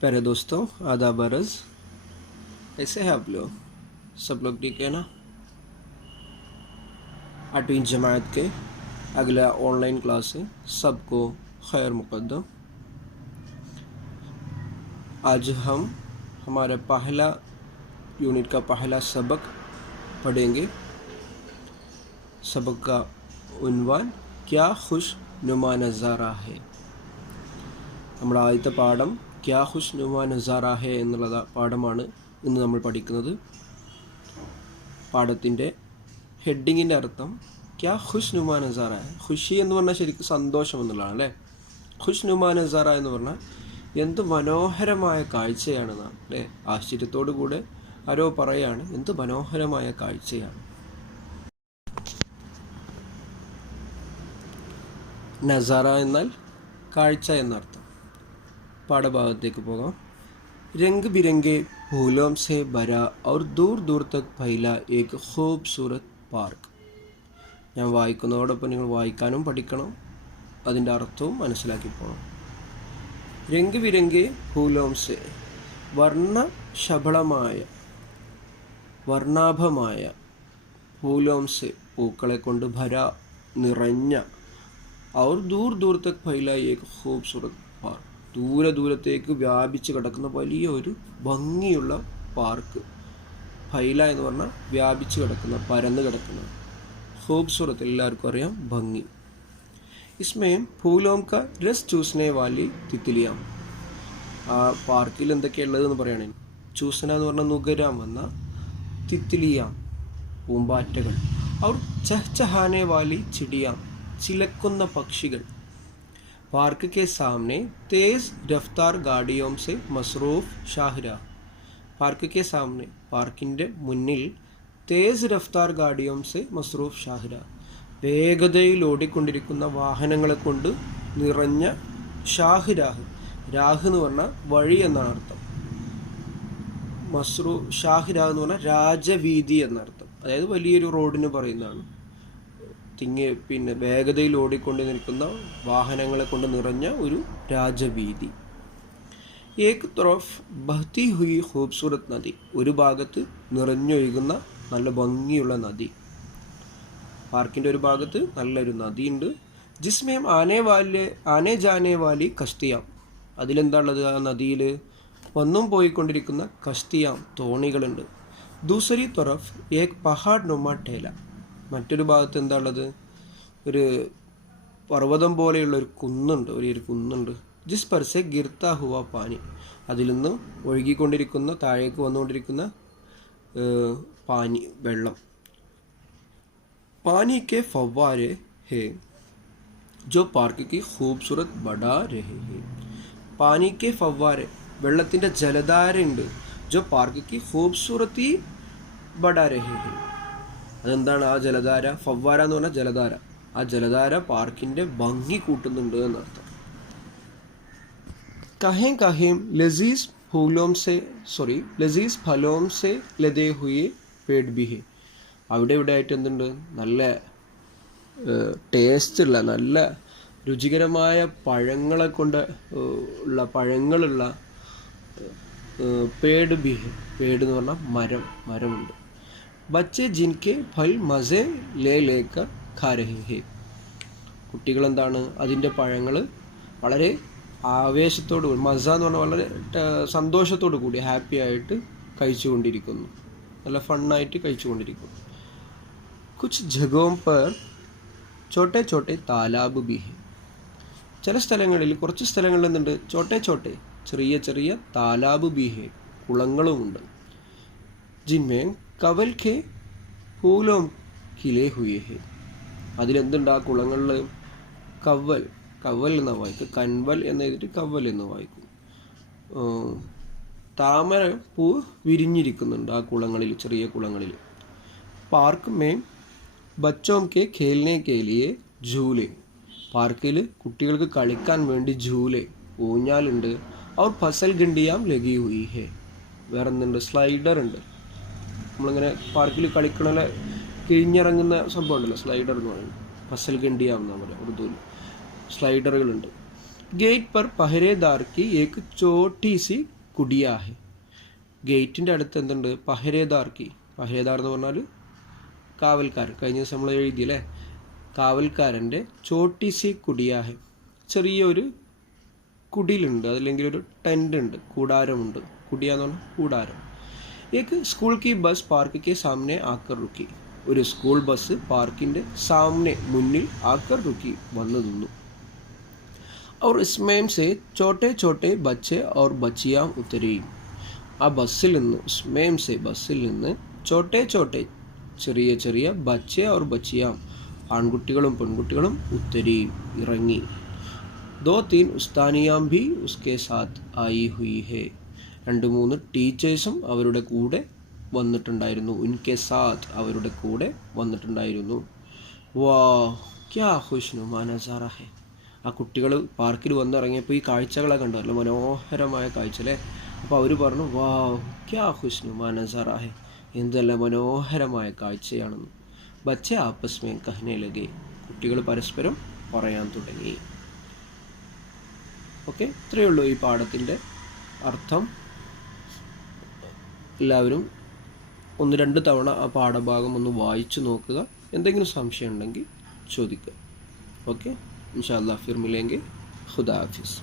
प्यारे दोस्तों, आदाब अर्ज़। कैसे हैं आप लोग? सब लोग ठीक है ना? 8वीं जमात के अगला ऑनलाइन क्लास है, सबको खैर मुक़द्दम। आज हम हमारा पहला यूनिट का पहला सबक पढ़ेंगे। सबक का उन्वान क्या खुश नुमा नज़ारा है। നമ്മുടെ ആദ്യത്തെ പാഠം ക്യാ ഖുശ് നുമാ നസാറ ഹെ എന്നുള്ള പാഠമാണ് ഇന്ന് നമ്മൾ പഠിക്കുന്നത്. പാഠത്തിൻ്റെ ഹെഡിങ്ങിൻ്റെ അർത്ഥം ക്യാ ഖുശ് നുമാ നസാറ ഹെ. ഖുഷി എന്ന് പറഞ്ഞാൽ ശരിക്കും സന്തോഷം എന്നുള്ളതാണ് അല്ലേ. ഖുശ് നുമാ നസാറ എന്ന് പറഞ്ഞാൽ എന്ത് മനോഹരമായ കാഴ്ചയാണ് നാം അല്ലേ. ആശ്ചര്യത്തോടു കൂടെ ആരോ പറയാണ് എന്ത് മനോഹരമായ കാഴ്ചയാണ്. നസാറ എന്നാൽ കാഴ്ച എന്നർത്ഥം. പാഠഭാഗത്തേക്ക് പോകാം. രംഗ് ബിരംഗെ ഫൂലോം സെ ഭരാ ഔർ ദൂർ ദൂർ തക് ഫൈല ഏക് ഖൂബ്സൂരത് പാർക്ക്. ഞാൻ വായിക്കുന്നതോടൊപ്പം നിങ്ങൾ വായിക്കാനും പഠിക്കണം, അതിൻ്റെ അർത്ഥവും മനസ്സിലാക്കി പോകണം. രംഗ് ബിരംഗെ ഫൂലോം സെ, വർണ്ണാഭമായ ഫൂലോം സെ പൂക്കളെ കൊണ്ട്, ഭരാ നിറഞ്ഞ, ഔർ ദൂർ ദൂർ തക് ഫൈല ഏക് ഖൂബ്സൂരത് പാർക്ക് ദൂരത്തേക്ക് വ്യാപിച്ച് കിടക്കുന്ന വലിയ ഒരു ഭംഗിയുള്ള പാർക്ക്. ഫൈല എന്ന് പറഞ്ഞാൽ വ്യാപിച്ച് കിടക്കുന്ന, പരന്ന് കിടക്കുന്ന. ഖൂബ്സൂരത്ത് എല്ലാവർക്കും അറിയാം, ഭംഗി. ഇസ്മേം ഫൂലോം ക രസ് ചൂസ്നെ വാലി തിത്തിലിയാം. ആ പാർക്കിൽ എന്തൊക്കെയുള്ളതെന്ന് പറയുകയാണെങ്കിൽ ചൂസന എന്ന് പറഞ്ഞാൽ നുകരാൻ വന്ന, തിത്തിലിയാം പൂമ്പാറ്റകൾ, ഔർ ചഹ്ചഹാനെ വാലി ചിടിയാം ചിലക്കുന്ന പക്ഷികൾ. पार्क के सामने तेज़ रफ्तार गाड़ियों से मसरूफ़ शाहरा. पार्क के सामने പാർക്കിൻ്റെ മുന്നിൽ തേസ് രഫ്താർ ഗാഡിയോം സെ മസ്റൂഫ് ഷാഹിര, വേഗതയിൽ ഓടിക്കൊണ്ടിരിക്കുന്ന വാഹനങ്ങളെ കൊണ്ട് നിറഞ്ഞ, ഷാഹിരാഹ്, രാഹ് എന്ന് പറഞ്ഞാൽ വഴി എന്നാണ് അർത്ഥം. ഷാഹിരാഹ് എന്ന് പറഞ്ഞാൽ രാജവീതി എന്നർത്ഥം. അതായത് വലിയൊരു റോഡിന് പറയുന്നതാണ്. പിന്നെ വേഗതയിൽ ഓടിക്കൊണ്ട് നിൽക്കുന്ന വാഹനങ്ങളെ കൊണ്ട് നിറഞ്ഞ ഒരു രാജവീതി. ഏക് തൊറഫ് ബഹ്തി ഹുയി ഖൂബ്സൂരത് നദി, ഒരു ഭാഗത്ത് നിറഞ്ഞൊഴുകുന്ന നല്ല ഭംഗിയുള്ള നദി. പാർക്കിൻ്റെ ഒരു ഭാഗത്ത് നല്ലൊരു നദിയുണ്ട്. ജിസ്മേം ആനെ ജാനെ വാലി കഷ്തിയാം, അതിലെന്താണുള്ളത്? ആ നദിയിൽ വന്നും പോയിക്കൊണ്ടിരിക്കുന്ന കഷ്തിയാം, തോണികളുണ്ട്. ദൂസരി തൊറഫ് ഏക് പഹാഡ് നുമാ ടേല, മറ്റൊരു ഭാഗത്ത് എന്താ ഉള്ളത്? ഒരു പർവ്വതം പോലെയുള്ള ഒരു കുന്നുണ്ട്, വലിയൊരു കുന്നുണ്ട്. ജിസ് പർസെ ഗിർത്താ ഹുവ പാനി, അതിൽ നിന്ന് ഒഴുകിക്കൊണ്ടിരിക്കുന്ന, താഴേക്ക് വന്നുകൊണ്ടിരിക്കുന്ന പാനി, വെള്ളം. പാനി കെ ഫവ്വാരെ ഹേ ജോ പാർക്ക് കി ഖൂബ്സൂരത് ബടാ രഹേ ഹേ. പാനി കെ ഫവ്വാരെ, വെള്ളത്തിൻ്റെ ജലധാരയുണ്ട്. ജോ പാർക്ക് കി ഖൂബ്സൂരത്തി ബടാ രഹേ ഹേ, അതെന്താണ് ആ ജലധാര? ഫവ്വാര എന്ന് പറഞ്ഞാൽ ജലധാര. ആ ജലധാര പാർക്കിൻ്റെ ഭംഗി കൂട്ടുന്നുണ്ട് എന്നർത്ഥം. കഹേം കഹേം ലസീസ് ഫലോം സെ ലദേ ഹുയെ പേഡ് ബി ഹെ. അവിടെ ഇവിടെ ആയിട്ട് എന്തുണ്ട്? നല്ല ടേസ്റ്റുള്ള, നല്ല രുചികരമായ പഴങ്ങളെ കൊണ്ട് പഴങ്ങളുള്ള പേഡ് ബി ഹെ. പേഡ് എന്ന് പറഞ്ഞാൽ മരമുണ്ട്. ബच्चे जिनके फल मज़े ले लेकर खा रहे हैं. കുട്ടികളെന്താണ്? അതിൻ്റെ പഴങ്ങൾ വളരെ ആവേശത്തോടു കൂടി, മസ എന്ന് പറഞ്ഞാൽ വളരെ സന്തോഷത്തോടു കൂടി, ഹാപ്പി ആയിട്ട് കഴിച്ചുകൊണ്ടിരിക്കുന്നു, നല്ല ഫണ്ണായിട്ട് കഴിച്ചുകൊണ്ടിരിക്കുന്നു. കുച്ച് ജഗോം പർ ചോട്ടെ ചോട്ടെ താലാബ് ബി ഹെ. ചില സ്ഥലങ്ങളിൽ, കുറച്ച് സ്ഥലങ്ങളിൽ എന്തുണ്ട്? ചോട്ടെ ചെറിയ താലാബ് ബി ഹെ, കുളങ്ങളുമുണ്ട്. ജിന്മേ കവൽ ഖെ ഫൂലോം കിലേ ഹുയേ ഹെ. അതിലെന്തുണ്ട്? ആ കുളങ്ങളിൽ കവൽ എന്ന് വായിക്കും, കൻവൽ എന്ന് എഴുതിയിട്ട് കവൽ എന്ന് വായിക്കും. താമര പൂ വിരിഞ്ഞിരിക്കുന്നുണ്ട് ആ കുളങ്ങളിൽ, ചെറിയ കുളങ്ങളിൽ. Park may ബച്ചോം K ഖേൽനെ K ലിയേ ഝൂലെ. പാർക്കിൽ കുട്ടികൾക്ക് കളിക്കാൻ വേണ്ടി ഝൂലെ, ഊഞ്ഞാലുണ്ട്. ഔർ ഫസൽ ഗണ്ടിയാം ലഗി ഹുയി ഹെ. വേറെ എന്തുണ്ട്? സ്ലൈഡർ ഉണ്ട്. നമ്മളിങ്ങനെ പാർക്കിൽ കളിക്കണ കിഴിഞ്ഞിറങ്ങുന്ന സംഭവം ഉണ്ടല്ലോ, സ്ലൈഡർ എന്ന് പറയുന്നത്. ഫസൽ ഗണ്ടിയാം എന്നാണ് പറയുക ഉറുദുവിൽ. സ്ലൈഡറുകളുണ്ട്. गेट पर पहरेदार की एक छोटी सी कुടിया है. ഗേറ്റിൻ്റെ അടുത്ത് എന്തുണ്ട്? പഹരേദാർക്കി. പഹരേദാർ എന്ന് പറഞ്ഞാൽ കാവൽക്കാരൻ. കഴിഞ്ഞ ദിവസം നമ്മൾ എഴുതിയല്ലേ, കാവൽക്കാരൻ്റെ ചോട്ടി സി കുടിയാ ഹെ, ചെറിയൊരു കുടിലുണ്ട്, അതല്ലെങ്കിൽ ഒരു ടെൻ്റ് ഉണ്ട്, കൂടാരമുണ്ട്. കുടിയ എന്ന് പറഞ്ഞാൽ കൂടാരം. एक स्कूल की बस पार्क के सामने आकर रुकी. ഒരു സ്കൂൾ ബസ് പാർക്കിൻ്റെ സാമനെ മുന്നിൽ ആക്കർ रुकी വന്നു നിന്നു. और इसमें से छोटे छोटे बच्चे और बच्चियाँ उतरी. ആ ബസ്സിൽ നിന്ന്, ഉസ്മേം സെ ബസ്സിൽ നിന്ന്, ചോട്ടെ ചോട്ടെ ചെറിയ ചെറിയ, ബച്ചെ और ബച്ചിയാം ആൺകുട്ടികളും പെൺകുട്ടികളും ഉത്തരി ഇറങ്ങി. दो तीन ഉസ്താനിയാം भी उसके साथ आई हुई है. 2-3 ടീച്ചേഴ്സും അവരുടെ കൂടെ വന്നിട്ടുണ്ടായിരുന്നു. ഉൻകെ സാത്ത് അവരുടെ കൂടെ വന്നിട്ടുണ്ടായിരുന്നു. വാ ക്യാ ഖുശ്നുമാ നസാറ ഹെ. ആ കുട്ടികൾ പാർക്കിൽ വന്നിറങ്ങിയപ്പോൾ ഈ കാഴ്ചകളൊക്കെ കണ്ടല്ലോ, മനോഹരമായ കാഴ്ച അല്ലേ. അപ്പോൾ അവർ പറഞ്ഞു, വാ ക്യാ ഖുശ്നുമാ നസാറ ഹെ, എന്തെല്ല മനോഹരമായ കാഴ്ചയാണെന്ന്. ബച്ചെ ആപ്പസ് മേ കഹ്നെ ലഗെ, കുട്ടികൾ പരസ്പരം പറയാൻ തുടങ്ങി. ഓക്കെ, ഇത്രയേ ഉള്ളൂ ഈ പാഠത്തിൻ്റെ അർത്ഥം. എല്ലാവരും 1-2 തവണ ആ പാഠഭാഗം ഒന്ന് വായിച്ചു നോക്കുക. എന്തെങ്കിലും സംശയം ഉണ്ടെങ്കിൽ ചോദിക്കുക. ഓക്കെ, ഇൻഷാ അല്ലാഹ് ഫിർ മിലേംഗെ. ഖുദാ ഹാഫിസ്.